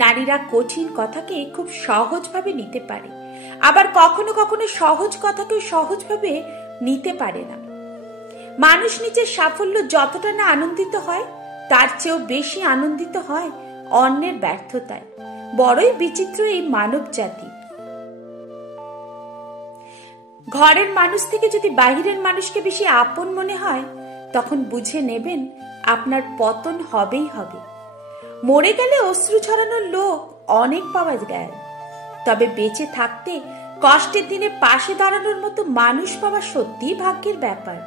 নারীরা কঠিন কথাকে খুব সহজভাবে নিতে পারে, আবার কখনো কখনো সহজ কথাকেও সহজভাবে নিতে পারে না। মানুষ নিজের সাফল্য যতটা না আনন্দিত হয়, তার চেয়েও বেশি আনন্দিত হয় অন্যের ব্যর্থতায়। বড়ই বিচিত্র এই মানব জাতি। ঘরের মানুষ থেকে যদি বাহিরের মানুষকে বেশি আপন মনে হয়, তখন বুঝে নেবেন আপনার পতন হবেই হবে। মরে গেলে অশ্রু ঝরানোর লোক অনেক পাওয়া যায়, তবে বেঁচে থাকতে কষ্টের দিনে পাশে দাঁড়ানোর মতো মানুষ পাওয়া সত্যিই ভাগ্যের ব্যাপার।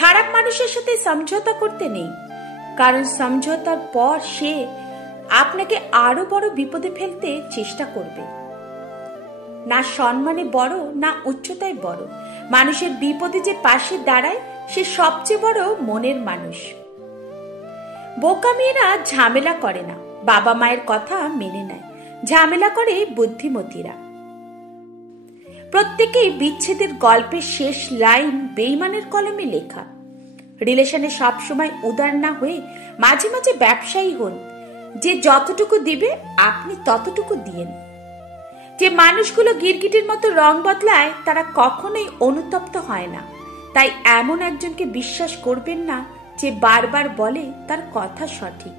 খারাপ মানুষের সাথে সমঝোতা করতে নেই, কারণ সমঝোতার পর সে আপনাকে আরো বড় বিপদে ফেলতে চেষ্টা করবে। না সম্মানে বড়, না উচ্চতায় বড়, মানুষের বিপদে যে পাশে দাঁড়ায় সে সবচেয়ে বড় মনের মানুষ। বোকা মেয়েরা ঝামেলা করে না, বাবা মায়ের কথা মেনে নেয়। ঝামেলা করে বুদ্ধিমতীরা। প্রত্যেকেই বিচ্ছেদের গল্পের শেষ লাইন বেঈমানের কলমে লেখা। রিলেশনে সবসময় উদার না হয়ে মাঝে মাঝে ব্যবসায়ী হন। যে যতটুকু দিবে আপনি ততটুকু দিয়েন। যে মানুষগুলো গিরগিটির মতো রং বদলায় তারা কখনোই অনুতপ্ত হয় না। তাই এমন একজনকে বিশ্বাস করবেন না যে বারবার বলে তার কথা সঠিক।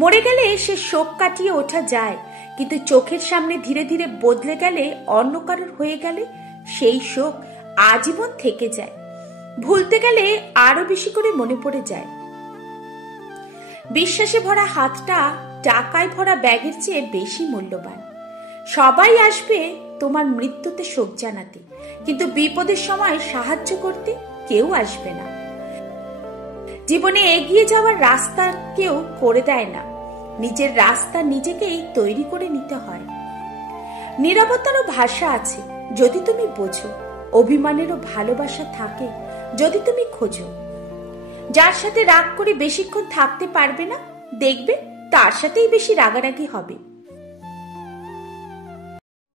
মরে গেলে সে শোক কাটিয়ে ওঠা যায়, কিন্তু চোখের সামনে ধীরে ধীরে বদলে গেলে, অন্য কারোর হয়ে গেলে সেই শোক আজীবন থেকে যায়। ভুলতে গেলে আরো বেশি করে মনে পড়ে যায়। বিশ্বাসে ভরা হাতটা টাকায় ভরা ব্যাগের চেয়ে বেশি মূল্যবান। সবাই আসবে তোমার মৃত্যুতে শোক জানাতে, কিন্তু বিপদের সময় সাহায্য করতে কেউ আসবে না। জীবনে এগিয়ে যাওয়ার রাস্তা কেউ করে দেয় না, নিজের রাস্তা নিজেকেই তৈরি করে নিতে হয়। নীরবতারও ভাষা আছে যদি তুমি বোঝো, অভিমানেরও ভালোবাসা থাকে যদি তুমি খোঁজো। যার সাথে রাগ করে বেশিক্ষণ থাকতে পারবে না, দেখবে তার সাথেই বেশি রাগারাগি হবে।